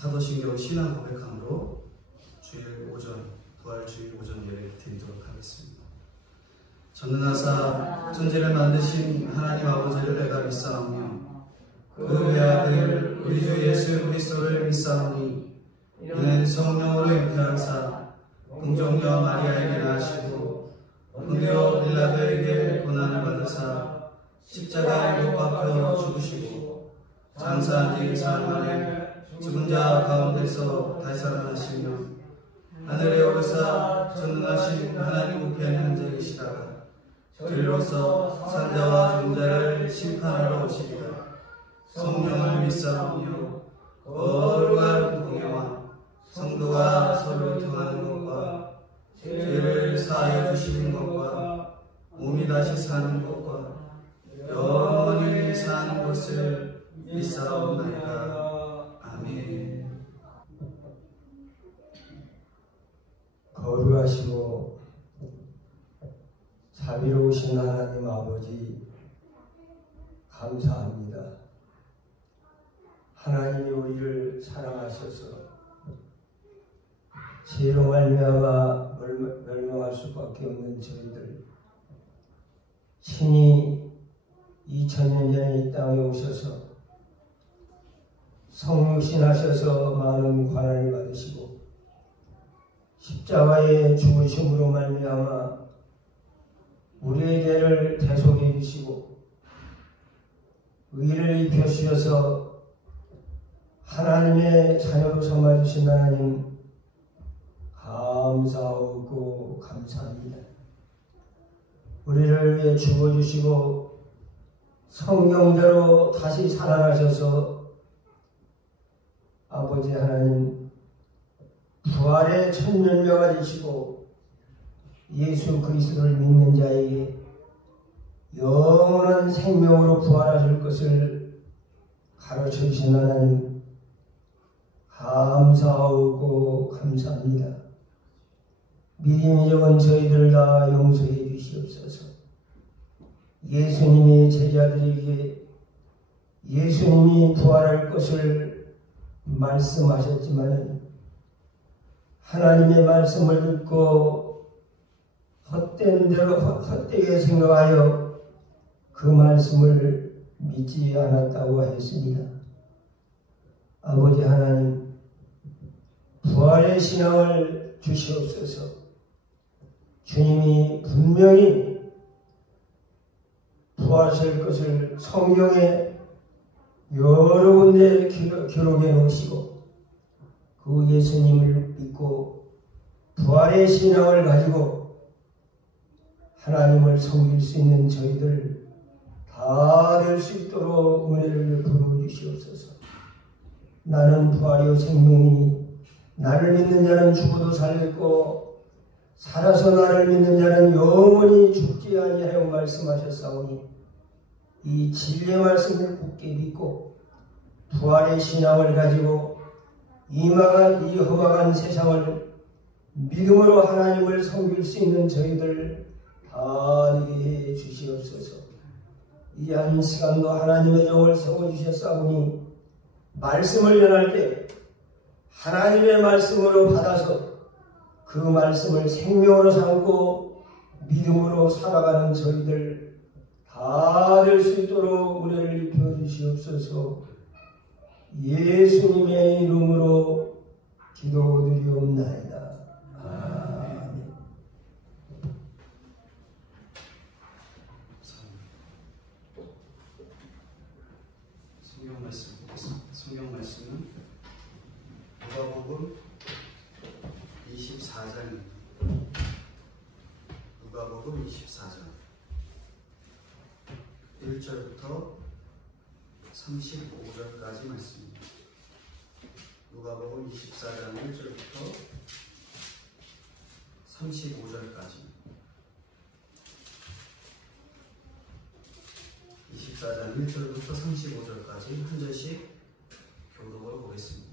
사도신경 신앙 고백함으로 주일 오전, 부활주일 오전 예배를 드리도록 하겠습니다. 전능하사 천지를 만드신 하나님 아버지를 내가 믿사오며 그 외아들 우리 주 예수 그리스도를 믿사오니 이는 성령으로 잉태하사 공정녀 마리아에게 나시고 본디오 빌라도에게 고난을 받으사 십자가에 못 박혀 죽으시고 장사한 지 사흘 만에 죽은 자 가운데서 다시 살아나시며 하늘에 오르사 전능하신 하나님 우편에 앉아 계시다가 저희로서 산자와 존자를 심판하러 오시리라. 성령을 믿사오며 거룩한 공예와 성도가 서로 통하는 것과 죄를 사하여 주시는 것과 몸이 다시 사는 것과 영원히 사는 것을 믿사옵나이다. 아멘. 거룩하시고 자비로우신 하나님 아버지 감사합니다. 하나님이 우리를 사랑하셔서 죄로 말미암아 멸망할 수밖에 없는 저희들 친히 2000년 전에 이 땅에 오셔서 성육신하셔서 많은 고난을 받으시고 십자가의 죽으심으로 말미암아 우리의 죄를 대속해 주시고 의를 입혀주셔서 하나님의 자녀로 삼아주신 하나님 감사하고 감사합니다. 우리를 위해 죽어주시고 성령대로 다시 살아나셔서 아버지 하나님 부활의 첫 열매가 되시고 예수 그리스도를 믿는 자에게 영원한 생명으로 부활하실 것을 가르쳐 주신 하나님 감사하고 감사합니다. 믿음이 적은 저희들 다 용서해 주시옵소서. 예수님이 제자들에게 예수님이 부활할 것을 말씀하셨지만 하나님의 말씀을 듣고 헛된 대로 헛되게 생각하여 그 말씀을 믿지 않았다고 했습니다. 아버지 하나님 부활의 신앙을 주시옵소서. 주님이 분명히 부활하실 것을 성경에 여러 군데 기록해 놓으시고 그 예수님을 믿고 부활의 신앙을 가지고 하나님을 섬길 수 있는 저희들 다 될 수 있도록 은혜를 부어주시옵소서. 나는 부활이요 생명이니 나를 믿는 자는 죽어도 살겠고 살아서 나를 믿는 자는 영원히 죽지 아니하여 말씀하셨사오니 이 진리의 말씀을 굳게 믿고 부활의 신앙을 가지고 이 험악한 세상을 믿음으로 하나님을 섬길 수 있는 저희들 다 되게 해 주시옵소서. 이 한 시간도 하나님의 종을 세워주셨사오니 말씀을 전할 때 하나님의 말씀으로 받아서 그 말씀을 생명으로 삼고 믿음으로 살아가는 저희들 다 될 수 있도록 은혜를 입혀 주시옵소서. 예수님의 이름으로 기도드리옵나이다. 아멘. 성경 말씀은 누가복음 24장입니다. 누가복음 24장 1절부터 35절까지 말씀입니다. 누가복음 24장 1절부터 35절까지 24장 1절부터 35절까지 한 절씩 교독을 보겠습니다.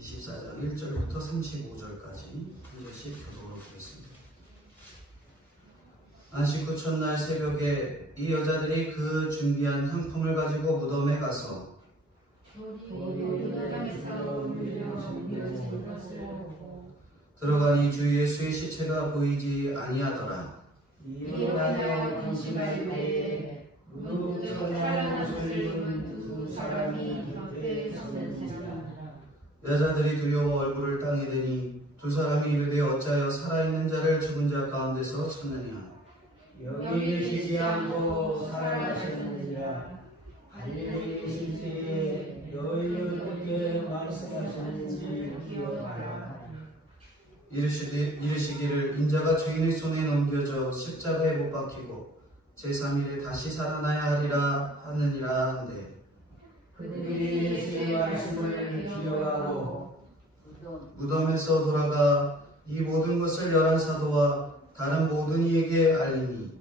24장 1절부터 35절까지 한 절씩 교독을 보겠습니다. 안식 후 첫날 새벽에 이 여자들이 그 준비한 향품을 가지고 무덤에 가서 들어가니 주 예수의 시체가 보이지 아니하더라. 이로 하여 근심할 때에 무도전한 옷을 입은 두 사람이 곁에 섰는지라. 여자들이 두려워 얼굴을 땅에 대니 두 사람이 이르되 어찌하여 살아있는 자를 죽은 자 가운데서 찾느냐. 여기 계시지 않고 살아나셨느니라. 갈릴리에 계실 때에 너희에게 말씀하셨는지 기억하라. 이르시기를 인자가 죄인의 손에 넘겨져 십자가에 못 박히고 제3일에 다시 살아나야 하리라 하느니라 한데 그들이 예수의 말씀을 기억하고 무덤에서 돌아가 이 모든 것을 11사도와 다른 모든 이에게 알리니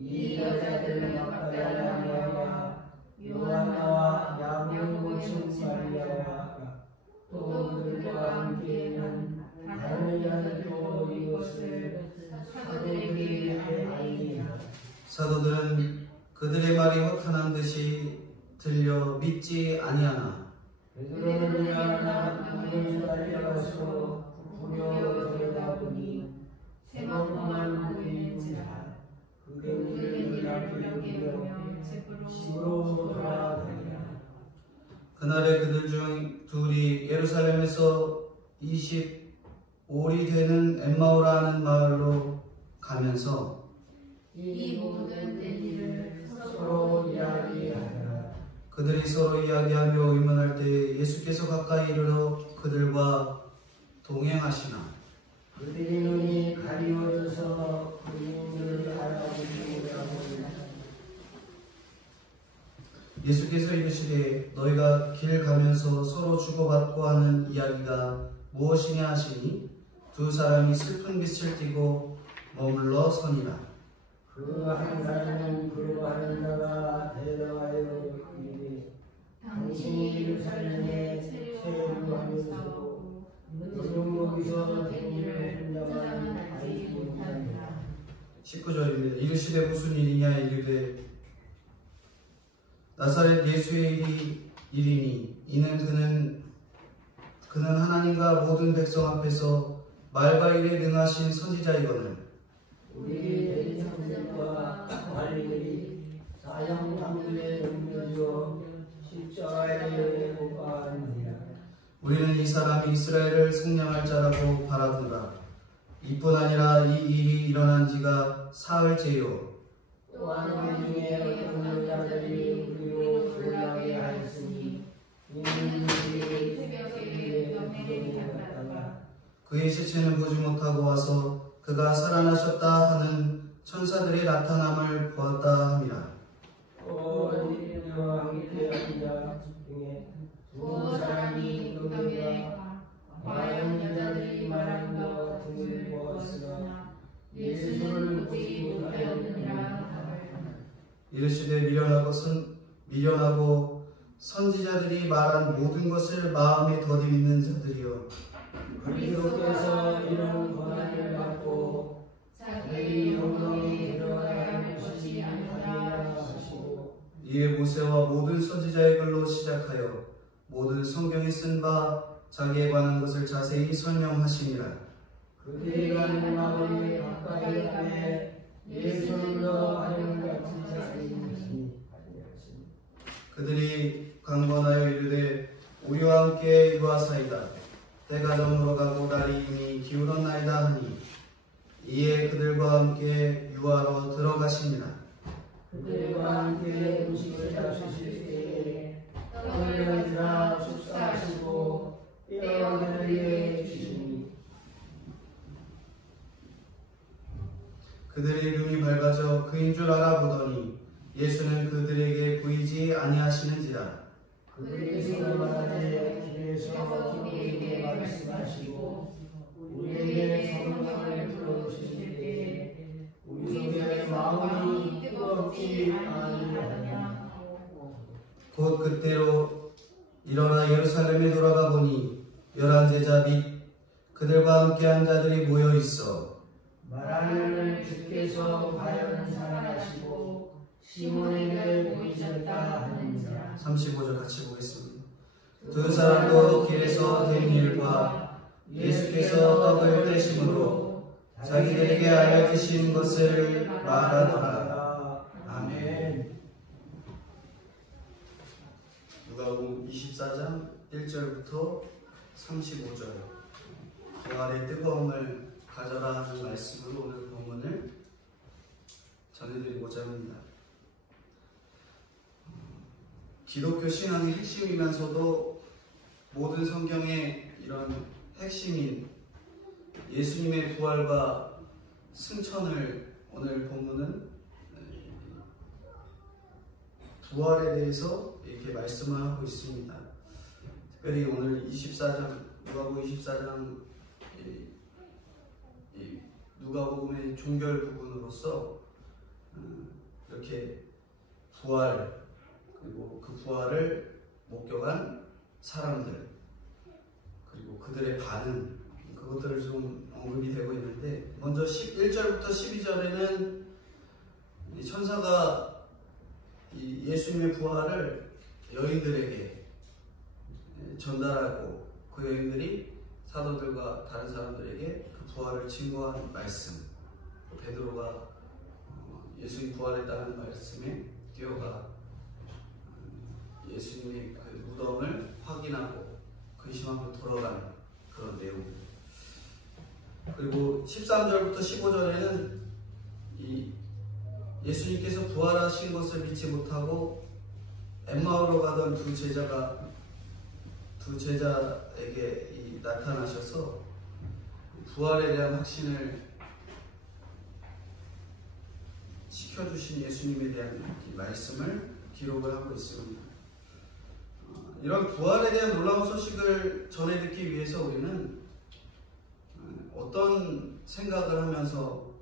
이 여자들 막달라 마리아와 요한나와 야고보 친 마리아와 또 그들과 함께 있는 다른 여자들도 이것을 사도들에게 알리니라. 사도들은 그들의 말이 허탄한 듯이 들려 믿지 아니하나 베드로는 요한나 문을 달려가서 부부려 들여다보니 세 번 동안 보이는지라. 그들은 눈을 깨우며 집으로 돌아가니라. 그날에 그들 중 둘이 예루살렘에서 25리 되는 엠마오라는 마을로 가면서 이 모든 일을 서로 이야기하더라. 그들이 서로 이야기하며 의논할 때 예수께서 가까이 이르러 그들과 동행하시나 그들의 눈이 가리워져서 그인을 알아보지 못하고 예수께서 이르시되 너희가 길 가면서 서로 주고받고 하는 이야기가 무엇이냐 하시니 두 사람이 슬픈 빛을 띠고 머물러 서니라. 그 한 사람은 그로 하는 자가 대답하여 이르되 당신이 예루살렘에 체류하면서 너는 거기서 된 일을 혼자만 알지 못하느라. 19절입니다. 이르시되 무슨 일이냐 이르되 나사렛 예수의 일이니 이는 그는 하나님과 모든 백성 앞에서 말과 일에 능하신 선지자이거늘 우리 대리장들과 관리들이 사형 당근에 넘겨져 십자가에 못 박았느니라. 우리는 이 사람이 이스라엘을 승량할 자라고 바라든가 이뿐 아니라 이 일이 일어난 지가 사흘째요. 또한 우리 중에 어떤 여자들이 우리로 놀라게 하였으니 이는 우리의 새벽에 병에 갔다가 그의 시체는 보지 못하고 와서 그가 살아나셨다 하는 천사들의 나타남을 보았다 함이라. 또 우리와 함께 앉아 중에 두 사람이 그에게 과연 여자들이 말한 것 같은 무엇이나 예수를 보지 못하였느니라. 이르시되 미련하고 선지자들이 말한 모든 것을 마음에 더디 믿는 자들이여 그리스도께서 이런 권한을 받고 자기 영광에 들어가야 할 것이 아니라 하시고 이에 모세와 모든 선지자의 글로 시작하여 모든 성경에 쓴 바 자기에 관한 것을 자세히 설명하시니라. 그들이 가는 마을이 가까이 가되 예수를 더 하령같이 자세히 하시니 그들이 강권하여 이르되 우리와 함께 유하사이다. 때가 저물어 가고 날이 이미 기울었나이다 하니 이에 그들과 함께 유하로 들어가시니라. 그들과 함께 음식을 잡수실 때에 떡을 얹으라 축사하시고 떼어 그들에게 주시니 그들의 눈이 밝아져 그인 줄 알아보더니 예수는 그들에게 보이지 아니하시는지라. 그들께서 말하되 길에서 우리에게 말씀하시고 우리에게 성령을 불러주실 때에 우리 속에 마음이 뜨겁지 아니하느냐. 곧 그때로 일어나 예루살렘에 돌아가 보니 11제자 및 그들과 함께한 자들이 모여 있어 말하는 주께서 과연 살아나시고 시몬에게 보이셨다 하는지라. 35절 같이 보겠습니다. 두 사람도 길에서 된 일과 예수께서 떡을 떼심으로 자기들에게 알려주신 것을 말하더라. 아멘. 누가복음 24장 1절부터 35절. 부활의 뜨거움을 가져라 하는 말씀으로 오늘 본문을 전해드리고자 합니다. 기독교 신앙의 핵심이면서도 모든 성경의 이런 핵심인 예수님의 부활과 승천을 오늘 본문은 부활에 대해서 이렇게 말씀을 하고 있습니다. 특별히 오늘 24장, 누가복음 24장 누가복음의 종결 부분으로서 이렇게 부활, 그리고 그 부활을 목격한 사람들, 그리고 그들의 반응, 그것들을 좀 언급이 되고 있는데, 먼저 1절부터 12절에는 천사가 예수님의 부활을 여인들에게 전달하고 그 여인들이 사도들과 다른 사람들에게 그 부활을 증거한 말씀, 베드로가 예수님 부활했다는 말씀에 뛰어가 예수님의 그 무덤을 확인하고 근심하고 돌아가는 그런 내용. 그리고 13절부터 15절에는 예수님께서 부활하신 것을 믿지 못하고 엠마오로 가던 두 제자에게 나타나셔서 부활에 대한 확신을 시켜주신 예수님에 대한 이 말씀을 기록을 하고 있습니다. 이런 부활에 대한 놀라운 소식을 전해 듣기 위해서 우리는 어떤 생각을 하면서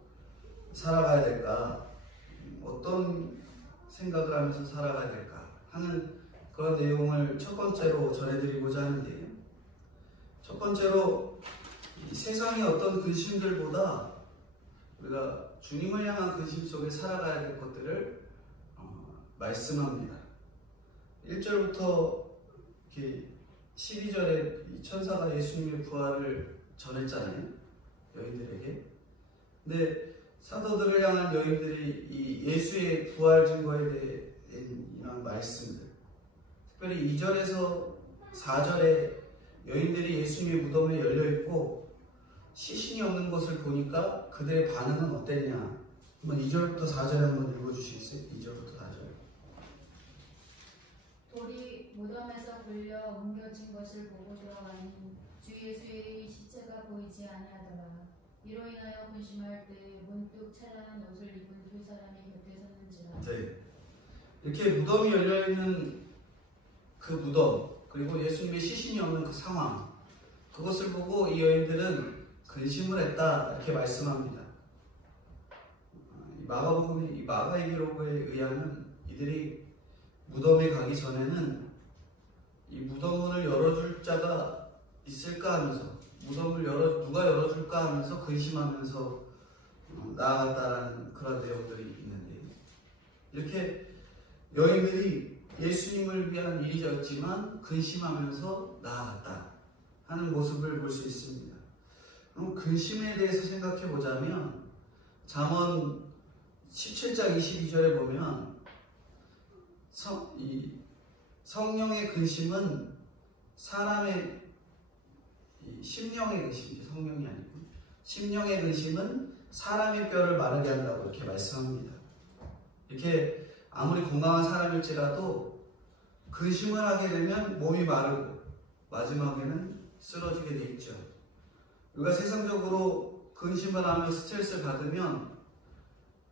살아가야 될까, 어떤 생각을 하면서 살아가야 될까 하는 그런 내용을 첫 번째로 전해드리고자 하는데요. 첫 번째로 이 세상의 어떤 근심들보다 우리가 주님을 향한 근심 속에 살아가야 될 것들을 말씀합니다. 1절부터 12절에 천사가 예수님의 부활을 전했잖아요, 여인들에게. 근데 사도들을 향한 여인들이 이 예수의 부활 증거에 대한 이런 말씀들, 특별히 2절에서 4절에 여인들이 예수님의 무덤에 열려있고 시신이 없는 것을 보니까 그들의 반응은 어땠냐. 한번 2절부터 4절 한번 읽어주시겠어요? 2절부터 4절. 돌이 무덤에서 굴려 옮겨진 것을 보고 들어가니 주 예수의 시체가 보이지 아니하더라. 이로 인하여 근심할 때 문득 찬란한 옷을 입은 두 사람이 곁에 섰는지라. 네, 이렇게 무덤이 열려있는 그 무덤, 그리고 예수님의 시신이 없는 그 상황, 그것을 보고 이 여인들은 근심을 했다, 이렇게 말씀합니다. 마가복음의 이 마가의 기록에 의하면 이들이 무덤에 가기 전에는 이 무덤문을 열어줄 자가 있을까 하면서, 무덤을 누가 열어줄까 하면서 근심하면서 나아갔다라는 그런 내용들이 있는데, 이렇게 여인들이 예수님을 위한 일이었지만 근심하면서 나아갔다 하는 모습을 볼 수 있습니다. 그럼 근심에 대해서 생각해 보자면 잠언 17장 22절에 보면 성령의 근심은 사람의 심령의 근심이죠. 성령이 아니고 심령의 근심은 사람의 뼈를 마르게 한다고 이렇게 말씀합니다. 이렇게 아무리 건강한 사람일지라도 근심을 하게 되면 몸이 마르고 마지막에는 쓰러지게 돼 있죠. 우리가 세상적으로 근심을 하며 스트레스를 받으면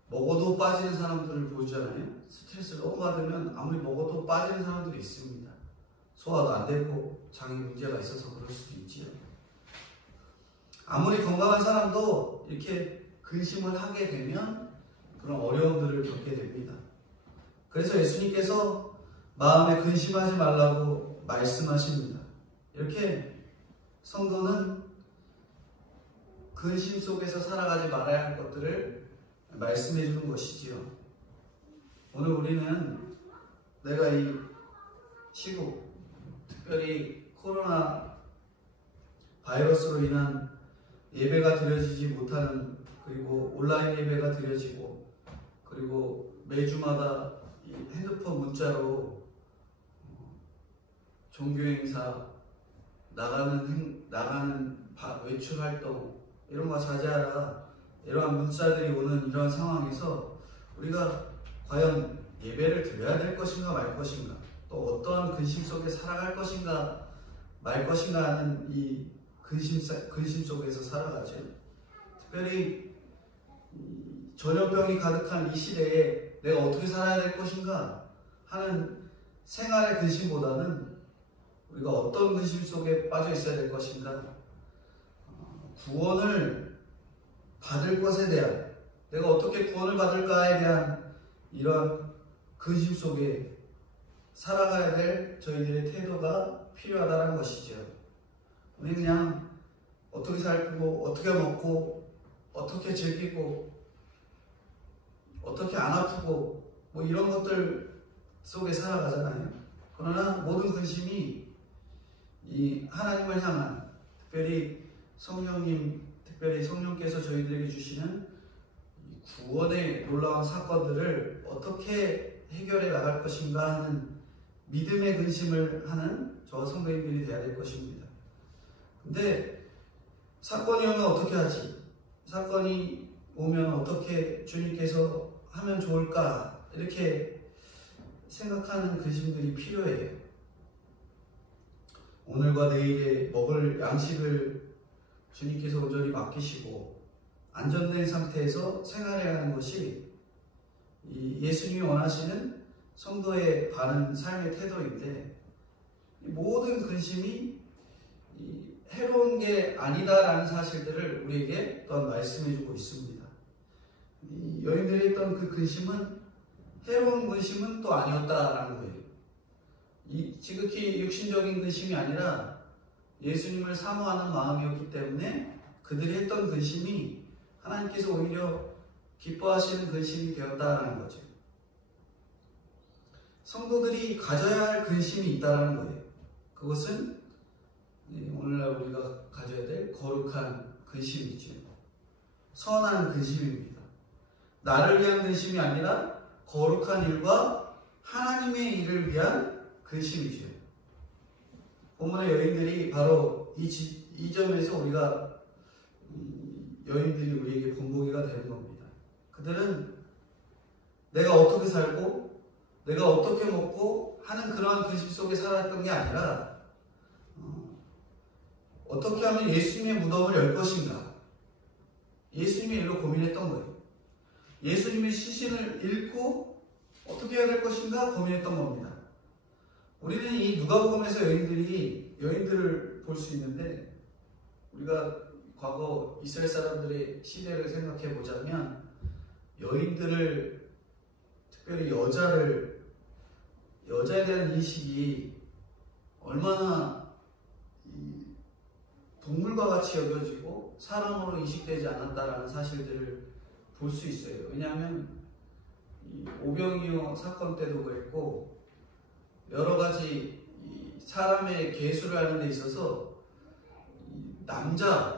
먹어도 빠지는 사람들을 보잖아요. 스트레스를 너무 받으면 아무리 먹어도 빠지는 사람들이 있습니다. 소화도 안 되고 장에 문제가 있어서 그럴 수도 있지요. 아무리 건강한 사람도 이렇게 근심을 하게 되면 그런 어려움들을 겪게 됩니다. 그래서 예수님께서 마음에 근심하지 말라고 말씀하십니다. 이렇게 성도는 근심 속에서 살아가지 말아야 할 것들을 말씀해 주는 것이지요. 오늘 우리는 내가 이 시국, 특별히 코로나 바이러스로 인한 예배가 드려지지 못하는, 그리고 온라인 예배가 드려지고, 그리고 매주마다 이 핸드폰 문자로 종교행사, 나가는 외출 활동 이런 거 자제하라, 이러한 문자들이 오는 이러한 상황에서 우리가 과연 예배를 드려야 될 것인가 말 것인가, 또 어떠한 근심 속에 살아갈 것인가 말 것인가 하는 이 근심 속에서 살아가죠. 특별히 전염병이 가득한 이 시대에 내가 어떻게 살아야 될 것인가 하는 생활의 근심보다는 우리가 어떤 근심 속에 빠져 있어야 될 것인가, 구원을 받을 것에 대한, 내가 어떻게 구원을 받을까에 대한 이러한 근심 속에 살아가야 될 저희들의 태도가 필요하다는 것이죠. 우리 그냥 어떻게 살고, 어떻게 먹고, 어떻게 즐기고, 어떻게 안 아프고, 뭐 이런 것들 속에 살아가잖아요. 그러나 모든 근심이 이 하나님을 향한, 특별히 성령께서 저희들에게 주시는 구원의 놀라운 사건들을 어떻게 해결해 나갈 것인가 하는 믿음의 근심을 하는 저와 성도님들이 되어야 될 것입니다. 근데 사건이 오면 어떻게 하지? 사건이 오면 어떻게 주님께서 하면 좋을까? 이렇게 생각하는 근심들이 필요해요. 오늘과 내일에 먹을 양식을 주님께서 온전히 맡기시고 안전된 상태에서 생활해야 하는 것이 예수님이 원하시는 성도의 바른 삶의 태도인데, 모든 근심이 해로운 게 아니다라는 사실들을 우리에게 또한 말씀해주고 있습니다. 여인들이 했던 그 근심은 해로운 근심은 또 아니었다라는 거예요. 지극히 육신적인 근심이 아니라 예수님을 사모하는 마음이었기 때문에 그들이 했던 근심이 하나님께서 오히려 기뻐하시는 근심이 되었다라는 거죠. 성도들이 가져야 할 근심이 있다라는 거예요. 그것은 오늘날 우리가 가져야 될 거룩한 근심이죠. 선한 근심입니다. 나를 위한 근심이 아니라 거룩한 일과 하나님의 일을 위한 근심이죠. 본문의 여인들이 바로 이 점에서 우리가 여인들이 우리에게 본보기가 되는 겁니다. 그들은 내가 어떻게 살고 내가 어떻게 먹고 하는 그러한 근심 속에 살았던 게 아니라 어떻게 하면 예수님의 무덤을 열 것인가, 예수님의 일로 고민했던 거예요. 예수님의 시신을 잃고 어떻게 해야 될 것인가 고민했던 겁니다. 우리는 이 누가복음에서 여인들을 볼 수 있는데, 우리가 과거 이스라엘 사람들의 시대를 생각해 보자면 여인들을, 특별히 여자에 대한 인식이 얼마나 동물과 같이 여겨지고 사람으로 인식되지 않았다라는 사실들을 볼 수 있어요. 왜냐하면 오병이어 사건 때도 그랬고, 여러 가지 사람의 계수를 하는 데 있어서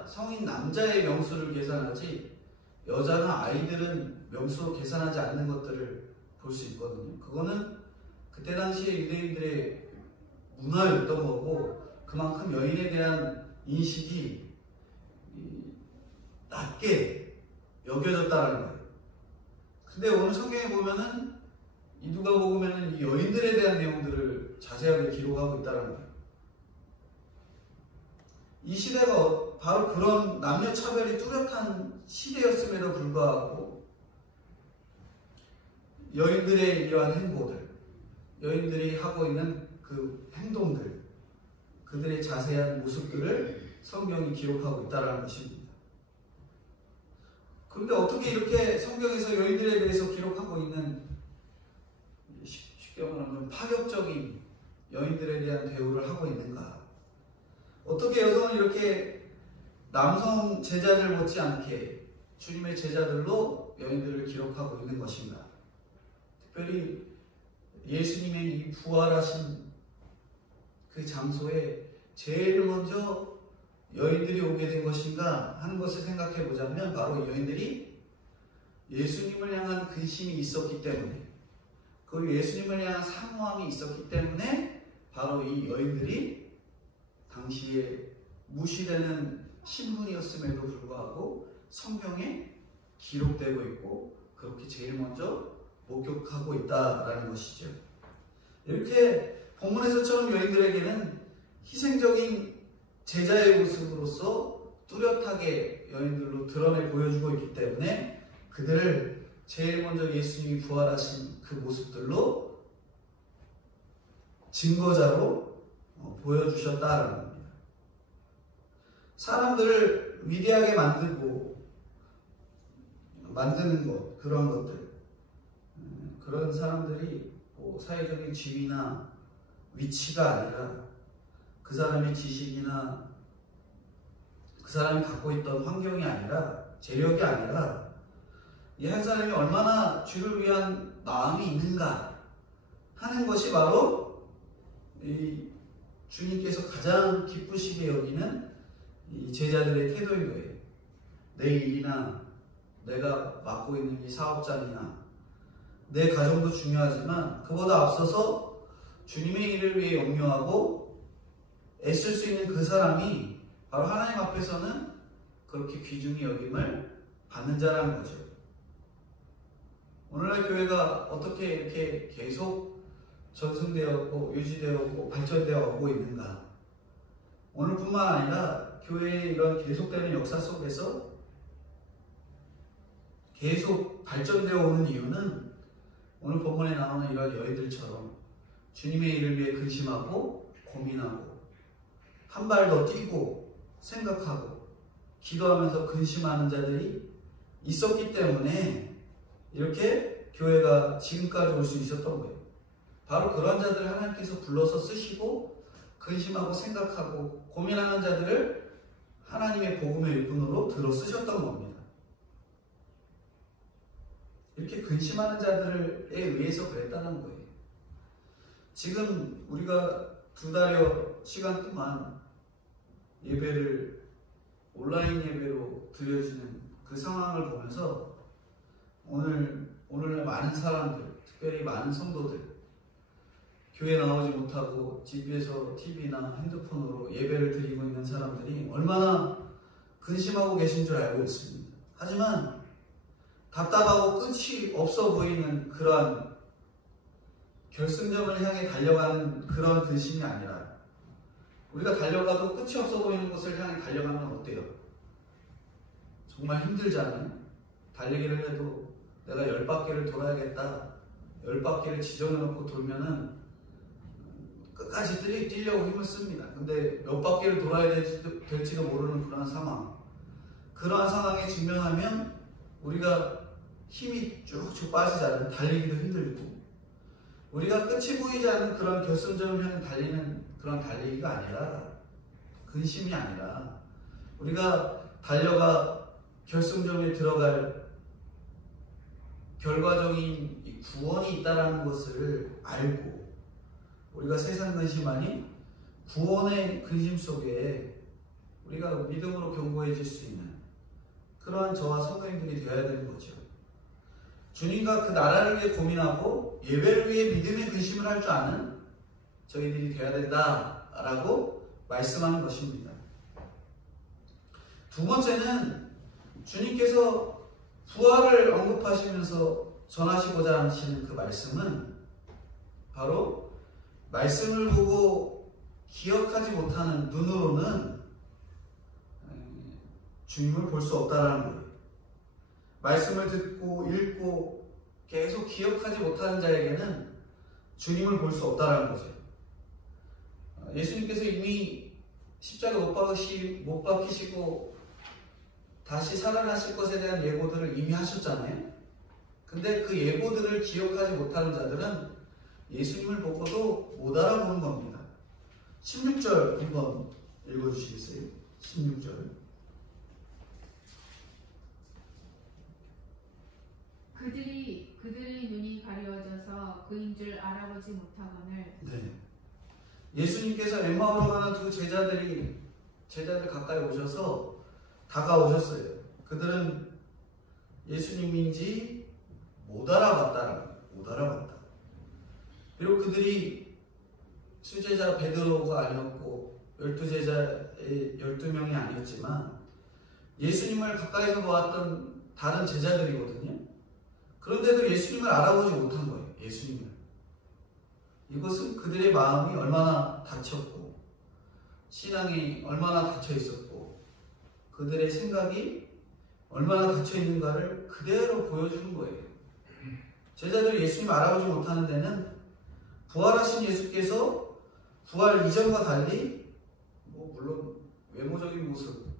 성인 남자의 명수를 계산하지 여자나 아이들은 명수로 계산하지 않는 것들을 볼 수 있거든요. 그거는 그때 당시에 유대인들의 문화였던 거고, 그만큼 여인에 대한 인식이 낮게 여겨졌다는 거예요. 근데 오늘 성경에 보면은 이 누가복음에는 이 여인들에 대한 내용들을 자세하게 기록하고 있다는 거예요. 이 시대가 바로 그런 남녀 차별이 뚜렷한 시대였음에도 불구하고 여인들의 이러한 행보들, 여인들이 하고 있는 그 행동들, 그들의 자세한 모습들을 성경이 기록하고 있다는 것입니다. 그런데 어떻게 이렇게 성경에서 여인들에 대해서 기록하고 있는, 쉽게 말하면 파격적인 여인들에 대한 대우를 하고 있는가? 어떻게 여성은 이렇게 남성 제자들 못지않게 주님의 제자들로 여인들을 기록하고 있는 것인가? 특별히 예수님의 이 부활하신 그 장소에 제일 먼저 여인들이 오게 된 것인가 하는 것을 생각해 보자면 바로 여인들이 예수님을 향한 근심이 있었기 때문에, 그 예수님을 향한 사모함이 있었기 때문에 바로 이 여인들이 당시에 무시되는 신분이었음에도 불구하고 성경에 기록되고 있고 그렇게 제일 먼저 목격하고 있다라는 것이죠. 이렇게 본문에서처럼 여인들에게는 희생적인 제자의 모습으로서 뚜렷하게 여인들로 드러내 보여주고 있기 때문에 그들을 제일 먼저 예수님이 부활하신 그 모습들로 증거자로 보여주셨다라는 겁니다. 사람들을 위대하게 만드는 것, 그런 것들, 그런 사람들이 뭐 사회적인 지위나 위치가 아니라 그 사람의 지식이나 그 사람이 갖고 있던 환경이 아니라, 재력이 아니라 이 한 사람이 얼마나 주를 위한 마음이 있는가 하는 것이 바로 이 주님께서 가장 기쁘시게 여기는 이 제자들의 태도인 거예요. 내 일이나 내가 맡고 있는 이 사업장이나 내 가정도 중요하지만 그보다 앞서서 주님의 일을 위해 염려하고 애쓸 수 있는 그 사람이 바로 하나님 앞에서는 그렇게 귀중히 여김을 받는 자라는 거죠. 오늘날 교회가 어떻게 이렇게 계속 전승되었고 유지되었고 발전되어 오고 있는가? 오늘뿐만 아니라 교회의 이런 계속되는 역사 속에서 계속 발전되어 오는 이유는 오늘 본문에 나오는 이런 여인들처럼 주님의 일을 위해 근심하고 고민하고 한 발 더 뛰고 생각하고 기도하면서 근심하는 자들이 있었기 때문에 이렇게 교회가 지금까지 올 수 있었던 거예요. 바로 그런 자들을 하나님께서 불러서 쓰시고 근심하고 생각하고 고민하는 자들을 하나님의 복음의 일꾼으로 들어 쓰셨던 겁니다. 이렇게 근심하는 자들에 의해서 그랬다는 거예요. 지금 우리가 2달여 시간 동안 예배를 온라인 예배로 드려지는 그 상황을 보면서 오늘날 많은 사람들, 특별히 많은 성도들, 교회 나오지 못하고 집에서 TV나 핸드폰으로 예배를 드리고 있는 사람들이 얼마나 근심하고 계신 줄 알고 있습니다. 하지만 답답하고 끝이 없어 보이는 그러한 결승점을 향해 달려가는 그런 근심이 아니라 우리가 달려가도 끝이 없어 보이는 곳을 향해 달려가면 어때요? 정말 힘들잖아요. 달리기를 해도 내가 10바퀴를 돌아야겠다. 10바퀴를 지정해놓고 돌면은 끝까지 뛰려고 힘을 씁니다. 근데 몇 바퀴를 돌아야 될지도 모르는 그런 상황. 그러한 상황에 직면하면 우리가 힘이 쭉쭉 빠지잖아요. 달리기도 힘들고. 우리가 끝이 보이지 않는 그런 결승점을 향해 달리는 그런 달리기가 아니라, 근심이 아니라 우리가 달려가 결승점에 들어갈 결과적인 이 구원이 있다는 것을 알고 우리가 세상 근심 아닌 구원의 근심 속에 우리가 믿음으로 견고해질 수 있는 그러한 저와 성도님들이 되어야 되는 거죠. 주님과 그 나라를 위해 고민하고 예배를 위해 믿음의 근심을 할 줄 아는 저희들이 되어야 된다라고 말씀하는 것입니다. 두 번째는 주님께서 부활을 언급하시면서 전하시고자 하시는 그 말씀은 바로 말씀을 보고 기억하지 못하는 눈으로는 주님을 볼 수 없다는 거예요. 말씀을 듣고 읽고 계속 기억하지 못하는 자에게는 주님을 볼 수 없다는 거죠. 예수님께서 이미 십자가 못 박히시고 다시 살아나실 것에 대한 예고들을 이미 하셨잖아요. 근데 그 예고들을 기억하지 못하는 자들은 예수님을 보고도 못 알아보는 겁니다. 16절 한번 읽어주시겠어요? 16절. 그들의 눈이 가려져서 그인 줄 알아보지 못하거늘. 네. 예수님께서 엠마오로 가는 두 제자들이 제자들 가까이 오셔서 다가오셨어요. 그들은 예수님인지 못 알아봤다. 비록 그들이 수제자 베드로가 아니었고 12명이 아니었지만 예수님을 가까이서 보았던 다른 제자들이거든요. 그런데도 예수님을 알아보지 못한 거예요. 예수님을. 이것은 그들의 마음이 얼마나 다쳤고 신앙이 얼마나 닫혀 있었고 그들의 생각이 얼마나 닫혀 있는가를 그대로 보여주는 거예요. 제자들이 예수님을 알아보지 못하는 데는 부활하신 예수께서 부활 이전과 달리 물론 외모적인 모습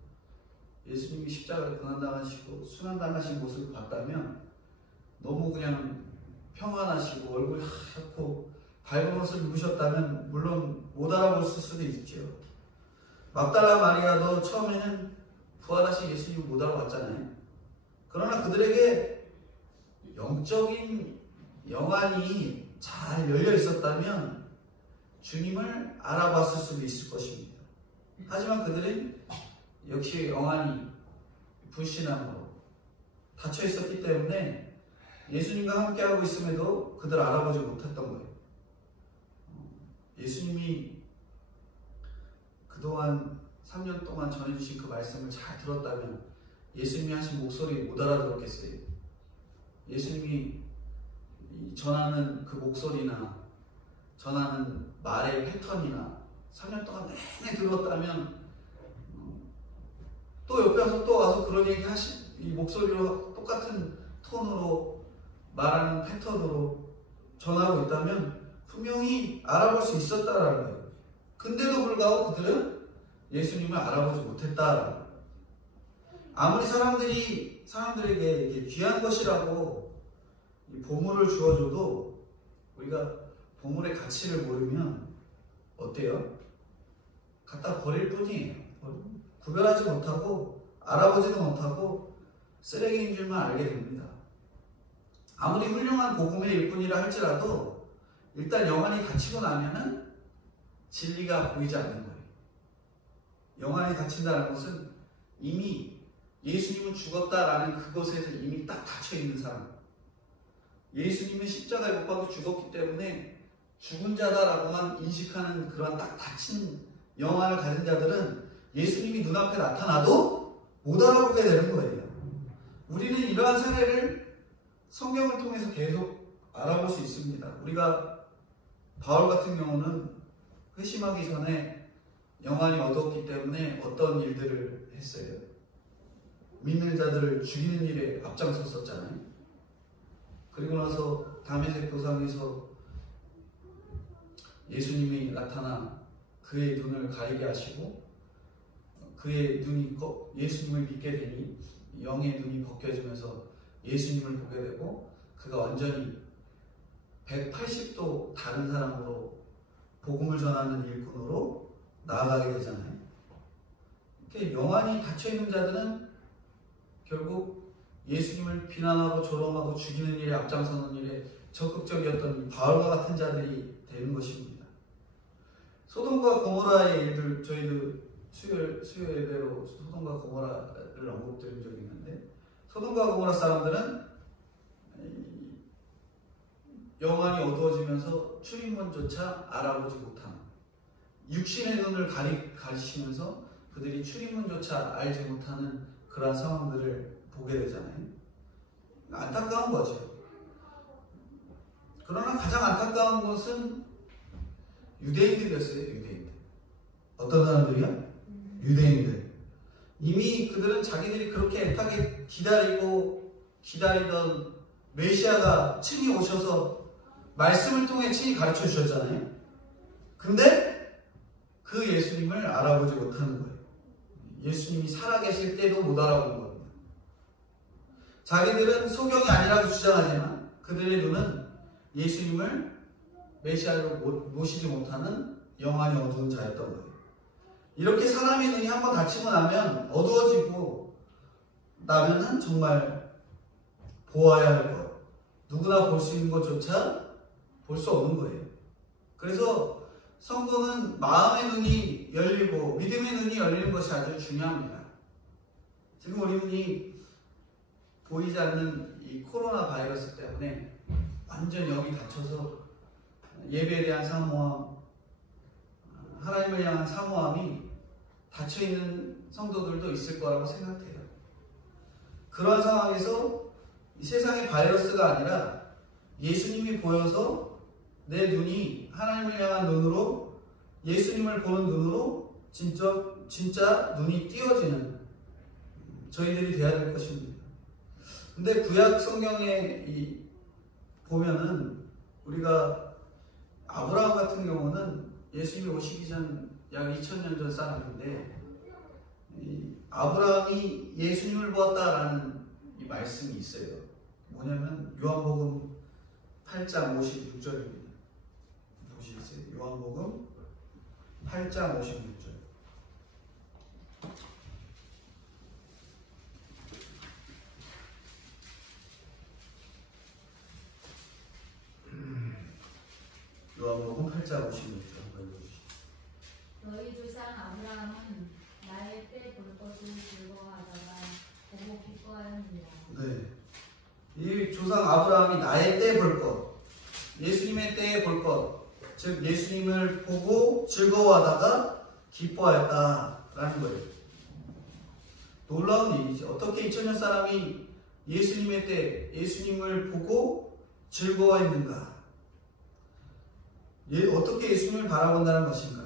예수님이 십자가에 고난당하시고 순환당하신 모습을 봤다면 너무 그냥 평안하시고 얼굴이 하얗고 밝은 옷을 입으셨다면 물론 못 알아봤을 수도 있죠. 막달라 마리아도 처음에는 부활하신 예수님을 못 알아봤잖아요. 그러나 그들에게 영적인 영안이 잘 열려 있었다면 주님을 알아봤을 수도 있을 것입니다. 하지만 그들은 역시 영안이 불신함으로 닫혀 있었기 때문에 예수님과 함께하고 있음에도 그들 알아보지 못했던 거예요. 예수님이 그동안 3년 동안 전해주신 그 말씀을 잘 들었다면 예수님이 하신 목소리 못 알아들었겠어요? 예수님이 전하는 그 목소리나 전하는 말의 패턴이나 3년 동안 내내 들었다면 또 옆에 와서 또 와서 그런 얘기 이 목소리로 똑같은 톤으로 말하는 패턴으로 전하고 있다면 분명히 알아볼 수 있었다라는 거예요. 근데도 불구하고 그들은 예수님을 알아보지 못했다라는 거예요. 아무리 사람들에게 귀한 것이라고 이 보물을 주어줘도 우리가 보물의 가치를 모르면 어때요? 갖다 버릴 뿐이에요. 구별하지 못하고 알아보지도 못하고 쓰레기인 줄만 알게 됩니다. 아무리 훌륭한 복음의 일꾼이라 할지라도 일단 영안이 닫히고 나면은 진리가 보이지 않는 거예요. 영안이 닫힌다는 것은 이미 예수님은 죽었다라는 그것에서 이미 딱 닫혀있는 사람. 예수님은 십자가에 못 박혀 죽었기 때문에 죽은 자다라고만 인식하는 그런 딱 닫힌 영안을 가진 자들은 예수님이 눈앞에 나타나도 못 알아보게 되는 거예요. 우리는 이러한 사례를 성경을 통해서 계속 알아볼 수 있습니다. 우리가 바울 같은 경우는 회심하기 전에 영안이 어두웠기 때문에 어떤 일들을 했어요? 믿는 자들을 죽이는 일에 앞장섰었잖아요. 그리고 나서 다메섹 도상에서 예수님이 나타나 그의 눈을 가리게 하시고 그의 눈이 예수님을 믿게 되니 영의 눈이 벗겨지면서 예수님을 보게 되고 그가 완전히 180도 다른 사람으로 복음을 전하는 일꾼으로 나아가게 되잖아요. 이렇게 영안이 닫혀있는 자들은 결국 예수님을 비난하고 조롱하고 죽이는 일에 앞장서는 일에 적극적이었던 바울과 같은 자들이 되는 것입니다. 소돔과 고모라의 일들 저희도 수요 예배로 소돔과 고모라를 언급드린 적이 있는데 소돔과 고모라 사람들은 영안이 어두워지면서 출입문조차 알아보지 못하는 육신의 눈을 가리시면서 그들이 출입문조차 알지 못하는 그러한 상황들을 보게 되잖아요. 안타까운 거죠. 그러나 가장 안타까운 것은 유대인들이었어요. 유대인들. 어떤 사람들이요? 유대인들. 이미 그들은 자기들이 그렇게 애타게 기다리던 메시아가 친히 오셔서 말씀을 통해 친히 가르쳐 주셨잖아요. 근데 그 예수님을 알아보지 못하는 거예요. 예수님이 살아계실 때도 못 알아본 겁니다. 자기들은 소경이 아니라고 주장하지만 그들의 눈은 예수님을 메시아로 모시지 못하는 영안이 어두운 자였던 거예요. 이렇게 사람의 눈이 한번 닫히고 나면 어두워지고 나면은 정말 보아야 할 것, 누구나 볼 수 있는 것조차 볼 수 없는 거예요. 그래서 성도는 마음의 눈이 열리고 믿음의 눈이 열리는 것이 아주 중요합니다. 지금 우리는 보이지 않는 이 코로나 바이러스 때문에 완전 영이 닫혀서 예배에 대한 사모함, 하나님을 향한 사모함이 닫혀있는 성도들도 있을 거라고 생각해요. 그런 상황에서 이 세상의 바이러스가 아니라 예수님이 보여서 내 눈이 하나님을 향한 눈으로, 예수님을 보는 눈으로 진짜 눈이 띄어지는 저희들이 되어야 될 것입니다. 근데 구약 성경에 보면은 우리가 아브라함 같은 경우는 예수님이 오시기 전 약 2000년 전 사람인데, 아브라함이 예수님을 보았다라는 이 말씀이 있어요. 뭐냐면 요한복음 8장 56절입니다. 보시겠어요? 요한복음 8장 56절. 요한복음 8장 56절. 너희 조상 아브라함은 나의 때 볼 것을 즐거워하다가 보고 기뻐하였느니라. 네. 이 조상 아브라함이 나의 때 볼 것, 예수님의 때에 볼 것, 즉 예수님을 보고 즐거워하다가 기뻐하였다라는 거예요. 놀라운 일이죠. 어떻게 2000년 사람이 예수님의 때, 예수님을 보고 즐거워했는가? 어떻게 예수님을 바라본다는 것인가?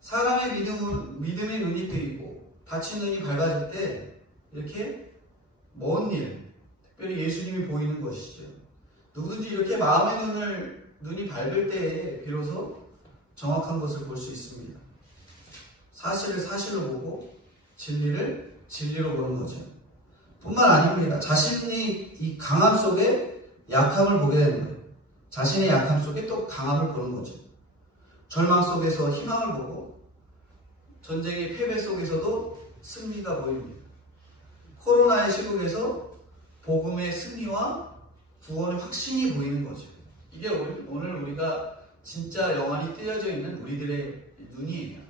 사람의 믿음의 눈이 뜨이고 닫힌 눈이 밝아질 때 이렇게 먼 일, 특별히 예수님이 보이는 것이죠. 누구든지 이렇게 마음의 눈이 밝을 때에 비로소 정확한 것을 볼 수 있습니다. 사실을 사실로 보고 진리를 진리로 보는 거죠. 뿐만 아닙니다. 자신이 이 강함 속에 약함을 보게 되는 거예요. 자신의 약함 속에 또 강함을 보는 거죠. 절망 속에서 희망을 보고 전쟁의 패배 속에서도 승리가 보입니다. 코로나의 시국에서 복음의 승리와 구원의 확신이 보이는 거죠. 이게 오늘 우리가 진짜 영안이 띄어져 있는 우리들의 눈이에요.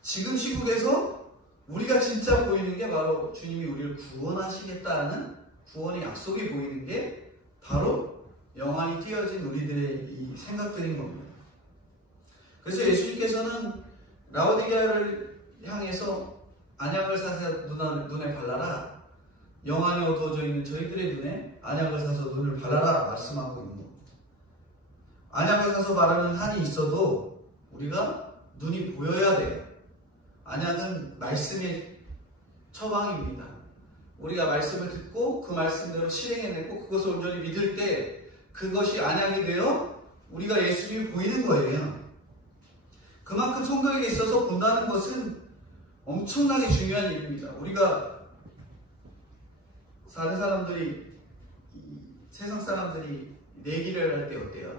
지금 시국에서 우리가 진짜 보이는 게 바로 주님이 우리를 구원하시겠다는 구원의 약속이 보이는 게 바로 영안이 띄어진 우리들의 이 생각들인 겁니다. 그래서 예수님께서는 라오디게아를 향해서 안약을 사서 눈에 발라라, 영안이 어두워져 있는 저희들의 눈에 안약을 사서 눈을 발라라 말씀하고 있는 겁니다. 안약을 사서 바르는 한이 있어도 우리가 눈이 보여야 돼요. 안약은 말씀의 처방입니다. 우리가 말씀을 듣고 그 말씀대로 실행해내고 그것을 온전히 믿을 때 그것이 안약이 되어 우리가 예수님이 보이는 거예요. 그만큼 성도에게 있어서 본다는 것은 엄청나게 중요한 일입니다. 우리가 다른 사람들이, 세상 사람들이 내기를 할 때 어때요?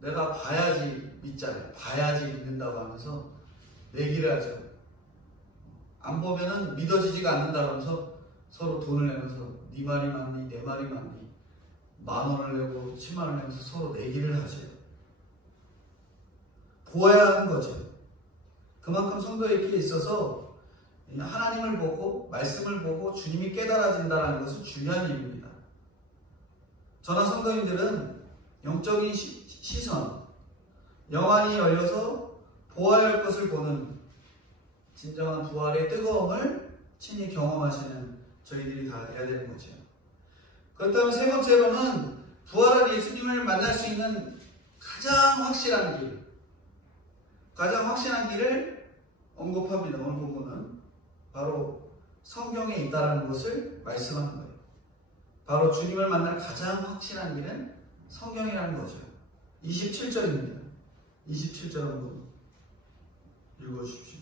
내가 봐야지 믿잖아요. 봐야지 믿는다고 하면서 내기를 하죠. 안 보면은 믿어지지가 않는다고 하면서 서로 돈을 내면서 네 말이 맞니? 내 말이 맞니? 10,000원을 내고 100,000원을 내면서 서로 내기를 하죠. 보아야 하는 거죠. 그만큼 성도에게 있어서 하나님을 보고 말씀을 보고 주님이 깨달아진다는 것은 중요한 일입니다. 저나 성도인들은 영적인 시선, 영안이 열려서 보아야 할 것을 보는 진정한 부활의 뜨거움을 친히 경험하시는 저희들이 다 돼야 되는 거죠. 그렇다면 세 번째로는 부활한 예수님을 만날 수 있는 가장 확실한 길을 언급합니다. 오늘 본문은 바로 성경에 있다는 것을 말씀하는 거예요. 바로 주님을 만날 가장 확실한 길은 성경이라는 거죠. 27절입니다. 27절 한번 읽어주십시오.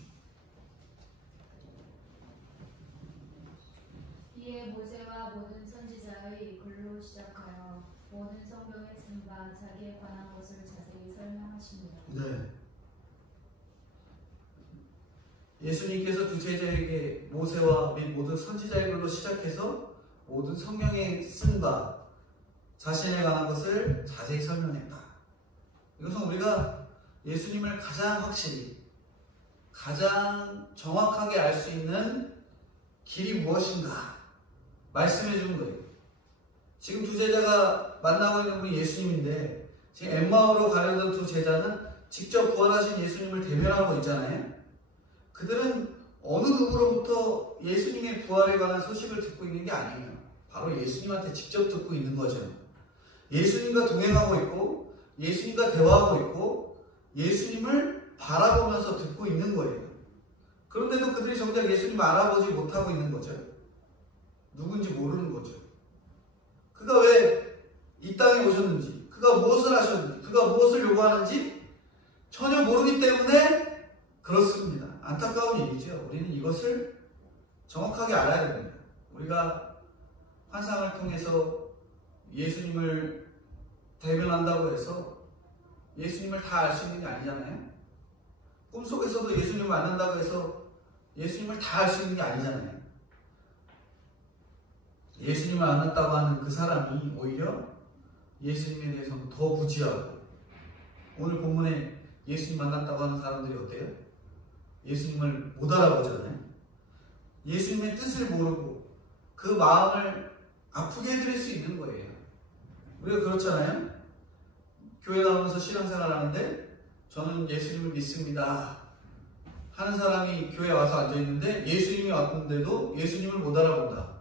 이에 모세와 모든 선지자의 글로 시작하여 모든 성경에 쓴 바 자기에 관한 것을 자세히 설명하십니다. 네. 예수님께서 두 제자에게 모세와 및 모든 선지자의 글로 시작해서 모든 성경에 쓴 바 자신에 관한 것을 자세히 설명했다. 이것은 우리가 예수님을 가장 확실히, 가장 정확하게 알 수 있는 길이 무엇인가 말씀해 주는 거예요. 지금 두 제자가 만나고 있는 분이 예수님인데, 지금 엠마오로 가려던 두 제자는 직접 부활하신 예수님을 대면하고 있잖아요. 그들은 어느 누구로부터 예수님의 부활에 관한 소식을 듣고 있는 게 아니에요. 바로 예수님한테 직접 듣고 있는 거죠. 예수님과 동행하고 있고, 예수님과 대화하고 있고, 예수님을 바라보면서 듣고 있는 거예요. 그런데도 그들이 정작 예수님을 알아보지 못하고 있는 거죠. 누군지 모르는 거죠. 그가 왜 이 땅에 오셨는지, 그가 무엇을 하셨는지, 그가 무엇을 요구하는지 전혀 모르기 때문에 그렇습니다. 안타까운 얘기죠. 우리는 이것을 정확하게 알아야 됩니다. 우리가 환상을 통해서 예수님을 대면한다고 해서 예수님을 다 알 수 있는 게 아니잖아요. 꿈속에서도 예수님을 만난다고 해서 예수님을 다 알 수 있는 게 아니잖아요. 예수님을 만났다고 하는 그 사람이 오히려 예수님에 대해서는 더 부지하고, 오늘 본문에 예수님 만났다고 하는 사람들이 어때요? 예수님을 못 알아보잖아요. 예수님의 뜻을 모르고 그 마음을 아프게 해드릴 수 있는 거예요. 우리가 그렇잖아요. 교회 나오면서 신앙생활 하는데 저는 예수님을 믿습니다 하는 사람이 교회에 와서 앉아있는데 예수님이 왔는데도 예수님을 못 알아본다.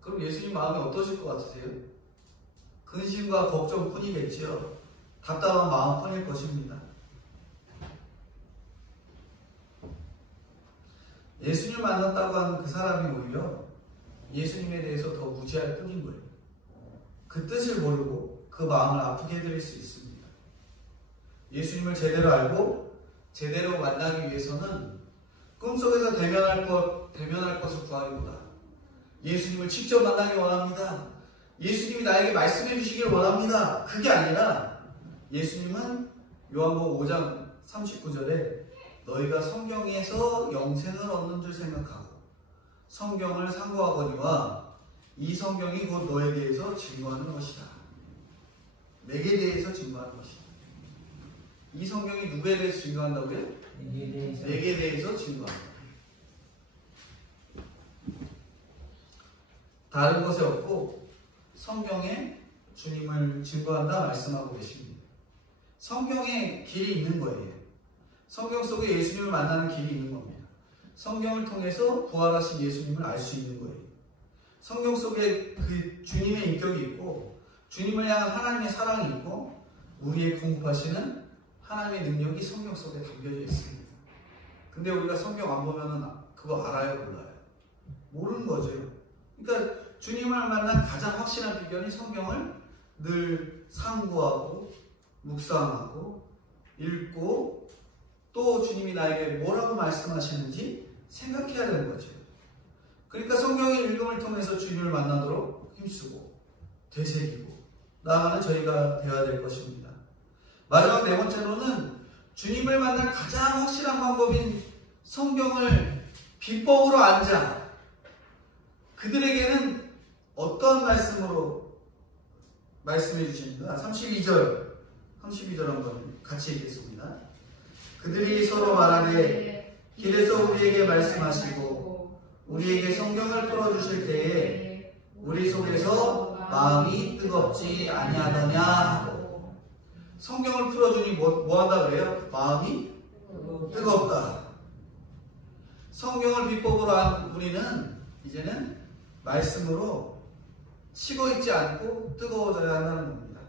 그럼 예수님 마음이 어떠실 것 같으세요? 근심과 걱정뿐이겠지요. 답답한 마음뿐일 것입니다. 예수님을 만났다고 하는 그 사람이 오히려 예수님에 대해서 더 무지할 뿐인 거예요. 그 뜻을 모르고 그 마음을 아프게 해드릴 수 있습니다. 예수님을 제대로 알고 제대로 만나기 위해서는 꿈속에서 대면할 것을 구하기보다 예수님을 직접 만나기 원합니다. 예수님이 나에게 말씀해 주시길 원합니다. 그게 아니라 예수님은 요한복음 5장 39절에 너희가 성경에서 영생을 얻는 줄 생각하고 성경을 상고하거니와 이 성경이 곧 너에 대해서 증거하는 것이다. 내게 대해서 증거하는 것이다. 이 성경이 누구에 대해서 증거한다고요? 내게 대해서 증거한다. 다른 것에 없고 성경에 주님을 증거한다 말씀하고 계십니다. 성경에 길이 있는 거예요. 성경 속에 예수님을 만나는 길이 있는 겁니다. 성경을 통해서 부활하신 예수님을 알 수 있는 거예요. 성경 속에 그 주님의 인격이 있고 주님을 향한 하나님의 사랑이 있고 우리의 공급하시는 하나님의 능력이 성경 속에 담겨져 있습니다. 근데 우리가 성경 안 보면은 그거 알아요, 몰라요? 모르는 거죠. 그러니까 주님을 만난 가장 확실한 비결이 성경을 늘 상고하고 묵상하고 읽고 또 주님이 나에게 뭐라고 말씀하시는지 생각해야 되는 거죠. 그러니까 성경의 읽음을 통해서 주님을 만나도록 힘쓰고 되새기고 나아가는 저희가 되어야 될 것입니다. 마지막 네 번째로는 주님을 만날 가장 확실한 방법인 성경을 비법으로 안 자. 그들에게는 어떤 말씀으로 말씀해 주십니까? 32절 한번 같이 읽겠습니다. 그들이 서로 말하되 길에서 우리에게 말씀하시고 우리에게 성경을 풀어주실 때에 우리 속에서 마음이 뜨겁지 아니하더냐 하고. 성경을 풀어주니 뭐 한다 그래요? 마음이 뜨겁다. 성경을 비법으로 한 우리는 이제는 말씀으로 식어있지 않고 뜨거워져야 한다는 겁니다.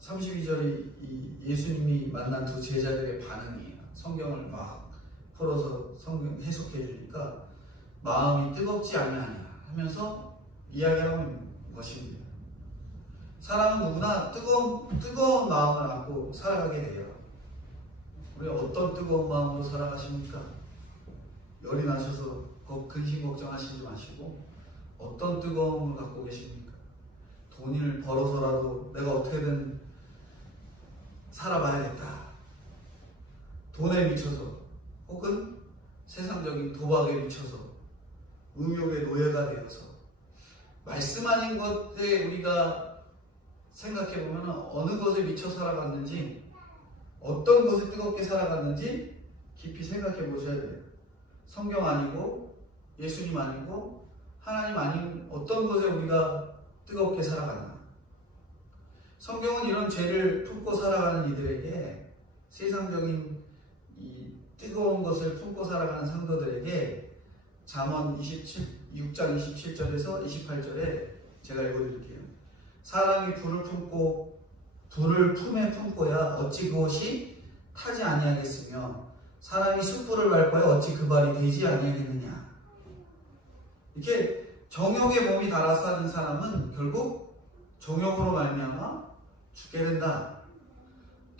32절이 이 예수님이 만난 두 제자들의 반응이에요. 성경을 막 풀어서 성경 해석해 주니까 마음이 뜨겁지 아니하냐 하면서 이야기하고 있는 것입니다. 사람은 누구나 뜨거운 마음을 안고 살아가게 돼요. 우리 어떤 뜨거운 마음으로 살아가십니까? 열이 나셔서 근심 걱정하시지 마시고 어떤 뜨거움을 갖고 계십니까? 돈을 벌어서라도 내가 어떻게든 살아봐야겠다. 돈에 미쳐서 혹은 세상적인 도박에 미쳐서 음욕의 노예가 되어서 말씀 아닌 것에 우리가 생각해보면 어느 것에 미쳐 살아갔는지, 어떤 것에 뜨겁게 살아갔는지 깊이 생각해 보셔야 돼요. 성경 아니고 예수님 아니고 하나님 아닌 어떤 것에 우리가 뜨겁게 살아갔나. 성경은 이런 죄를 품고 살아가는 이들에게, 세상적인 이 뜨거운 것을 품고 살아가는 성도들에게 잠언 6장 27절에서 28절에 제가 읽어드릴게요. 사람이 불을 품에 품고야 어찌 그것이 타지 아니하겠으며 사람이 숯불을 밟고야 어찌 그 발이 되지 아니하겠느냐. 이렇게 정욕에 몸이 달아 사는 사람은 결국 정욕으로 말미암아 죽게 된다.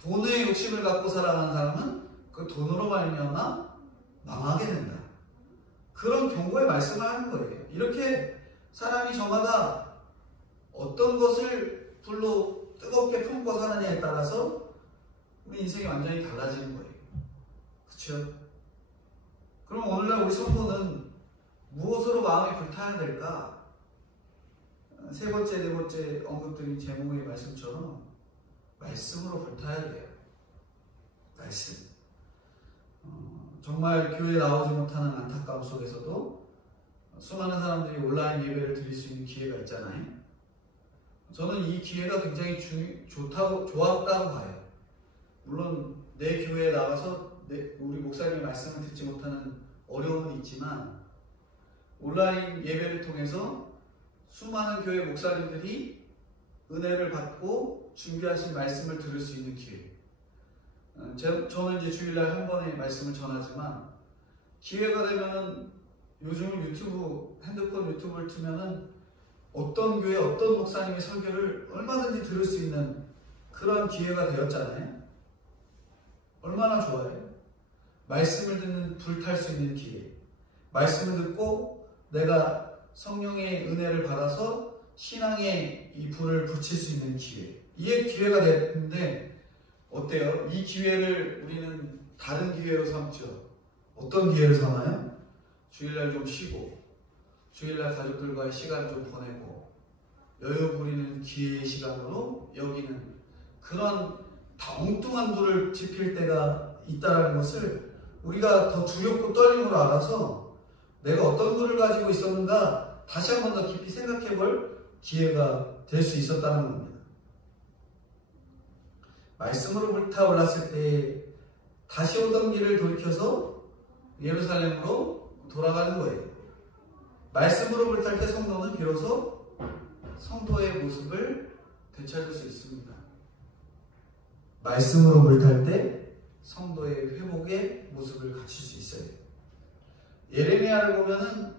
돈의 욕심을 갖고 살아가는 사람은 그 돈으로 말미암아 망하게 된다. 그런 경고의 말씀을 하는 거예요. 이렇게 사람이 저마다 어떤 것을 불로 뜨겁게 품고 사느냐에 따라서 우리 인생이 완전히 달라지는 거예요. 그렇죠? 그럼 오늘날 우리 성도는 무엇으로 마음이 불타야 될까? 세 번째, 네 번째 언급드린 제목의 말씀처럼 말씀으로 불타야 돼요. 말씀. 정말 교회에 나오지 못하는 안타까움 속에서도 수많은 사람들이 온라인 예배를 드릴 수 있는 기회가 있잖아요. 저는 이 기회가 굉장히 좋았다고 봐요. 물론 내 교회에 나가서 우리 목사님의 말씀을 듣지 못하는 어려움은 있지만 온라인 예배를 통해서 수많은 교회 목사님들이 은혜를 받고 준비하신 말씀을 들을 수 있는 기회. 저는 이제 주일날 한 번의 말씀을 전하지만 기회가 되면은 요즘 핸드폰 유튜브를 틀면은 어떤 교회 어떤 목사님의 설교를 얼마든지 들을 수 있는 그런 기회가 되었잖아요. 얼마나 좋아요. 말씀을 듣는 불탈 수 있는 기회. 말씀을 듣고 내가 성령의 은혜를 받아서 신앙의 이 불을 붙일 수 있는 기회. 이게 기회가 됐는데 어때요? 이 기회를 우리는 다른 기회로 삼죠. 어떤 기회를 삼아요? 주일날 좀 쉬고 주일날 가족들과의 시간 좀 보내고 여유 부리는 기회의 시간으로 여기는 그런 엉뚱한 불을 지필 때가 있다는 것을 우리가 더 두렵고 떨림으로 알아서 내가 어떤 불을 가지고 있었는가 다시 한 번 더 깊이 생각해 볼 기회가 될 수 있었다는 겁니다. 말씀으로 불타올랐을 때 다시 오던 길을 돌이켜서 예루살렘으로 돌아가는 거예요. 말씀으로 불탈 때 성도는 비로소 성도의 모습을 되찾을 수 있습니다. 말씀으로 불탈 때 성도의 회복의 모습을 갖출 수 있어요. 예레미야를 보면은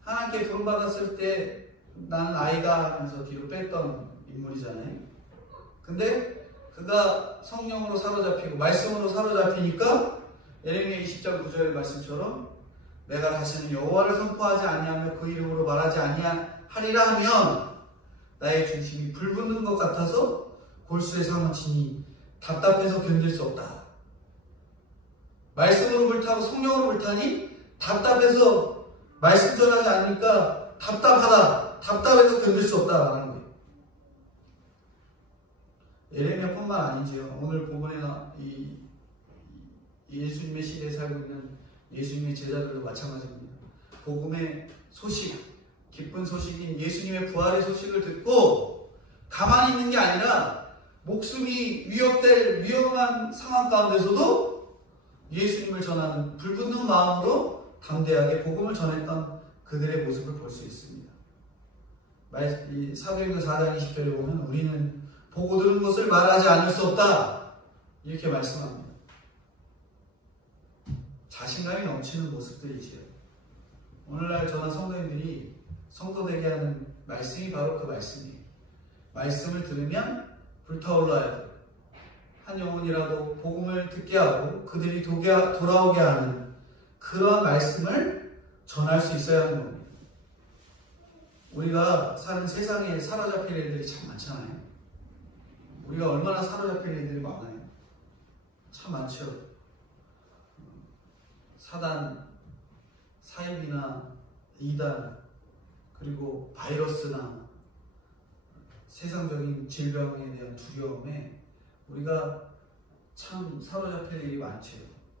하나님께 부름받았을 때 나는 아이다 하면서 뒤로 뺐던 인물이잖아요. 근데 그가 성령으로 사로잡히고 말씀으로 사로잡히니까 예레미야 20장 9절의 말씀처럼 내가 다시는 여호와를 선포하지 아니하며 그 이름으로 말하지 아니하리라 하면 나의 중심이 불붙는 것 같아서 골수에 사무치니 답답해서 견딜 수 없다. 말씀으로 불타고 성령으로 불타니 답답해서 말씀 전하지 않으니까 답답하다. 답답해서 견딜 수 없다라는 거예요. 예레미야뿐만 아니죠. 오늘 본문에 이 예수님의 시대에 살고 있는 예수님의 제자들도 마찬가지입니다. 복음의 소식, 기쁜 소식인 예수님의 부활의 소식을 듣고 가만히 있는 게 아니라 목숨이 위협될 위험한 상황 가운데서도 예수님을 전하는 불붙는 마음으로 담대하게 복음을 전했던 그들의 모습을 볼 수 있습니다. 사도행전 4장 20절에 보면 우리는 보고 들은 것을 말하지 않을 수 없다. 이렇게 말씀합니다. 자신감이 넘치는 모습들이지요. 오늘날 저나 성도님들이 성도되게 하는 말씀이 바로 그 말씀이에요. 말씀을 들으면 불타올라야 돼요. 한 영혼이라도 복음을 듣게 하고 그들이 돌아오게 하는 그런 말씀을 전할 수 있어야 하는 겁니다. 우리가 사는 세상에 사로잡힐 일들이 참 많잖아요. 우리가 얼마나 사로잡힐 일들이 많아요. 참 많죠. 사단, 사입이나 이단, 그리고 바이러스나 세상적인 질병에 대한 두려움에 우리가 참 사로잡힐 일이 많죠.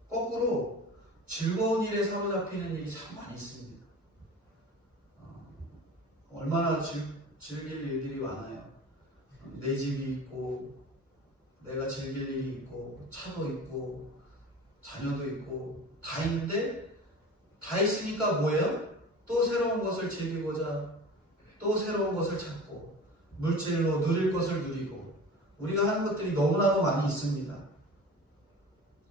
거꾸로 즐거운 일에 사로잡히는 일이 참 많이 있습니다. 얼마나 즐길 일들이 많아요. 내 집이 있고 내가 즐길 일이 있고 차도 있고 자녀도 있고 다 있는데 다 있으니까 뭐예요? 또 새로운 것을 즐기고자 또 새로운 것을 찾고 물질로 누릴 것을 누리고 우리가 하는 것들이 너무나도 많이 있습니다.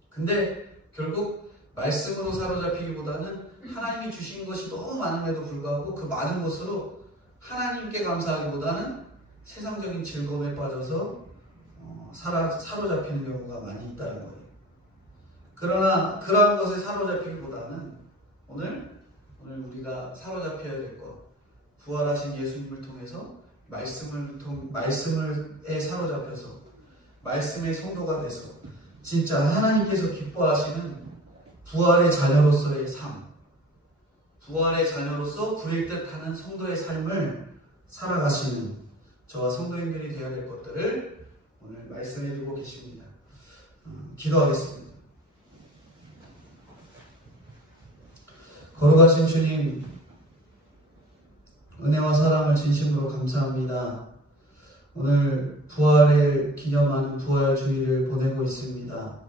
근데 결국 말씀으로 사로잡히기보다는 하나님이 주신 것이 너무 많음에도 불구하고 그 많은 것으로 하나님께 감사하기보다는 세상적인 즐거움에 빠져서 사로잡히는 경우가 많이 있다는 거예요. 그러나 그러한 것에 사로잡히기보다는 오늘 우리가 사로잡혀야 될 것, 부활하신 예수님을 통해서 말씀에 사로잡혀서 말씀의 성도가 돼서 진짜 하나님께서 기뻐하시는 부활의 자녀로서의 삶, 부활의 자녀로서 불일 듯하는 성도의 삶을 살아가시는 저와 성도인들이 되어야 될 것들을 오늘 말씀해 주고 계십니다. 기도하겠습니다. 거룩하신 주님, 은혜와 사랑을 진심으로 감사합니다. 오늘 부활을 기념하는 부활 주일을 보내고 있습니다.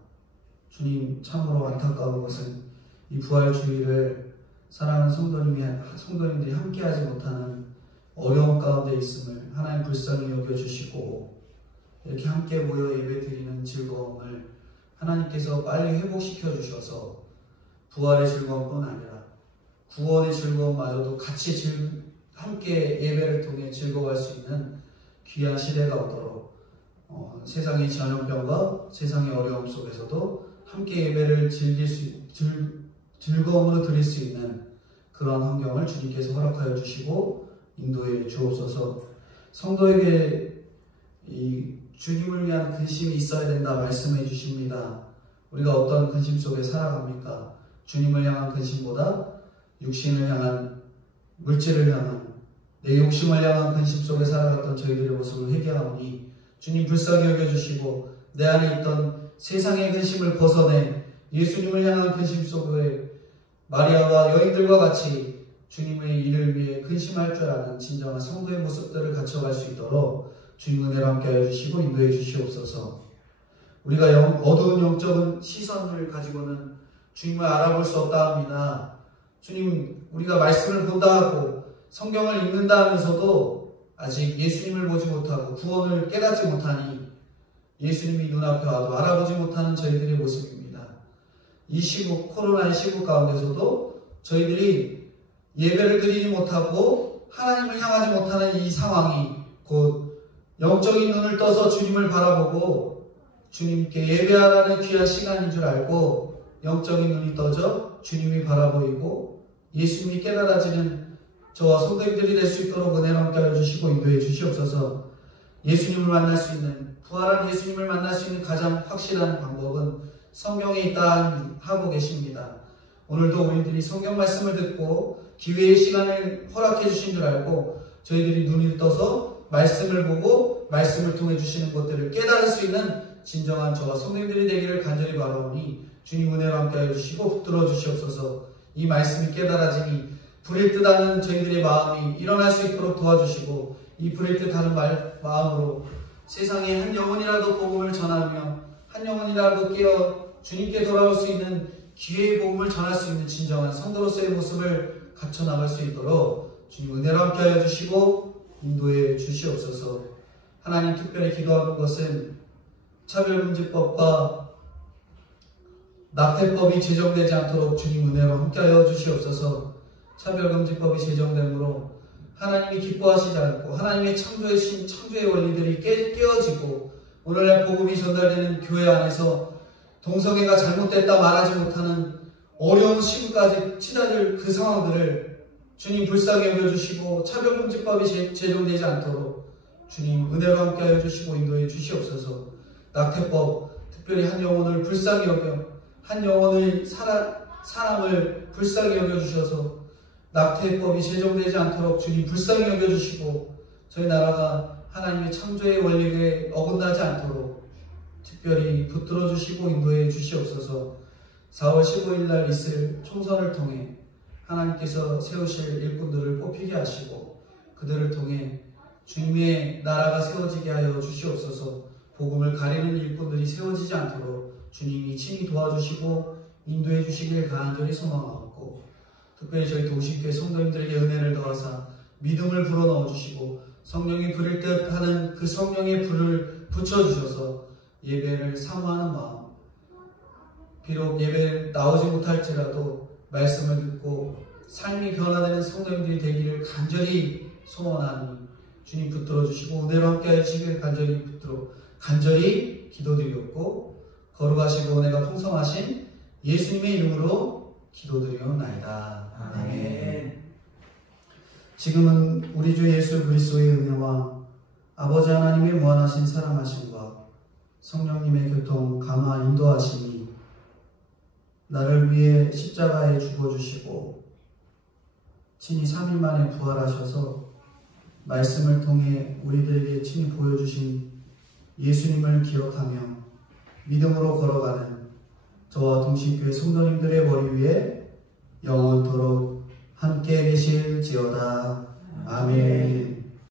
주님, 참으로 안타까운 것은 이 부활 주일을 사랑하는 성도님들이 함께하지 못하는 어려운 가운데 있음을 하나님 불쌍히 여겨주시고 이렇게 함께 모여 예배드리는 즐거움을 하나님께서 빨리 회복시켜 주셔서 부활의 즐거움뿐 아니라 구원의 즐거움마저도 같이 함께 예배를 통해 즐거워할 수 있는 귀한 시대가 오도록 세상의 전염병과 세상의 어려움 속에서도 함께 예배를 즐거움으로 드릴 수 있는 그런 환경을 주님께서 허락하여 주시고 인도해 주옵소서. 성도에게 이 주님을 위한 근심이 있어야 된다 말씀해 주십니다. 우리가 어떤 근심 속에 살아갑니까? 주님을 향한 근심보다 육신을 향한, 물질을 향한, 내 욕심을 향한 근심 속에 살아갔던 저희들의 모습을 회개하오니 주님 불쌍히 여겨주시고 내 안에 있던 세상의 근심을 벗어내 예수님을 향한 근심 속에 마리아와 여인들과 같이 주님의 일을 위해 근심할 줄 아는 진정한 성도의 모습들을 갖춰갈 수 있도록 주님 은혜로 함께하여 주시고 인도해 주시옵소서. 우리가 어두운 영적인 시선을 가지고는 주님을 알아볼 수 없다 합니다. 주님, 우리가 말씀을 본다 하고 성경을 읽는다 하면서도 아직 예수님을 보지 못하고 구원을 깨닫지 못하니 예수님이 눈앞에 와도 알아보지 못하는 저희들의 모습입니다. 이 시국, 코로나의 시국 가운데서도 저희들이 예배를 드리지 못하고 하나님을 향하지 못하는 이 상황이 곧 영적인 눈을 떠서 주님을 바라보고 주님께 예배하라는 귀한 시간인 줄 알고 영적인 눈이 떠져 주님이 바라보이고 예수님이 깨달아지는 저와 성도님들이 될 수 있도록 은혜로 함께하여 주시고 인도해 주시옵소서. 예수님을 만날 수 있는, 부활한 예수님을 만날 수 있는 가장 확실한 방법은 성경에 있다 하고 계십니다. 오늘도 우리들이 성경 말씀을 듣고 기회의 시간을 허락해 주신 줄 알고 저희들이 눈을 떠서 말씀을 보고 말씀을 통해 주시는 것들을 깨달을 수 있는 진정한 저와 성도님들이 되기를 간절히 바라오니 주님 은혜로 함께하여 주시고 붙들어 주시옵소서. 이 말씀이 깨달아지니 불일 듯하는 저희들의 마음이 일어날 수 있도록 도와주시고 이 불일 듯하는 마음으로 세상에 한 영혼이라도 복음을 전하며 한 영혼이라도 깨어 주님께 돌아올 수 있는 기회의 복음을 전할 수 있는 진정한 성도로서의 모습을 갖춰 나갈 수 있도록 주님 은혜로 함께하여 주시고 인도해 주시옵소서. 하나님, 특별히 기도하는 것은 차별금지법과 낙태법이 제정되지 않도록 주님 은혜로 함께하여 주시옵소서. 차별금지법이 제정됨으로 하나님이 기뻐하시지 않고 하나님의 창조의 원리들이 깨어지고 오늘날 복음이 전달되는 교회 안에서 동성애가 잘못됐다 말하지 못하는 어려운 시국까지 치닫을 그 상황들을 주님 불쌍히 여겨주시고 차별금지법이 제정되지 않도록 주님 은혜로 함께하여 주시고 인도해 주시옵소서. 낙태법, 특별히 한 영혼을 불쌍히 여겨 한 영혼의 사람을 불쌍히 여겨주셔서 낙태법이 제정되지 않도록 주님 불쌍히 여겨주시고 저희 나라가 하나님의 창조의 원리에 어긋나지 않도록 특별히 붙들어 주시고 인도해 주시옵소서. 4월 15일 날 있을 총선을 통해 하나님께서 세우실 일꾼들을 뽑히게 하시고 그들을 통해 주님의 나라가 세워지게 하여 주시옵소서. 복음을 가리는 일꾼들이 세워지지 않도록 주님이 친히 도와주시고 인도해 주시길 간절히 소망하옵고, 특별히 저희 도시교회 성도님들에게 은혜를 더하사 믿음을 불어넣어 주시고 성령이 부릴 듯 하는 그 성령의 불을 붙여주셔서 예배를 사모하는 마음, 비록 예배에 나오지 못할지라도 말씀을 듣고 삶이 변화되는 성도님들이 되기를 간절히 소원하니 주님 붙들어 주시고 은혜로 함께 하시길 간절히 기도드리옵고, 거룩하시고 은혜가 풍성하신 예수님의 이름으로 기도드리옵나이다. 아멘. 지금은 우리 주 예수 그리스도의 은혜와 아버지 하나님의 무한하신 사랑하심과 성령님의 교통 감화 인도하심이 나를 위해 십자가에 죽어주시고 친히 3일 만에 부활하셔서 말씀을 통해 우리들에게 친히 보여주신 예수님을 기억하며 믿음으로 걸어가는 저와 동신교회 성도님들의 머리 위에 영원토록 함께 계실지어다. 아멘.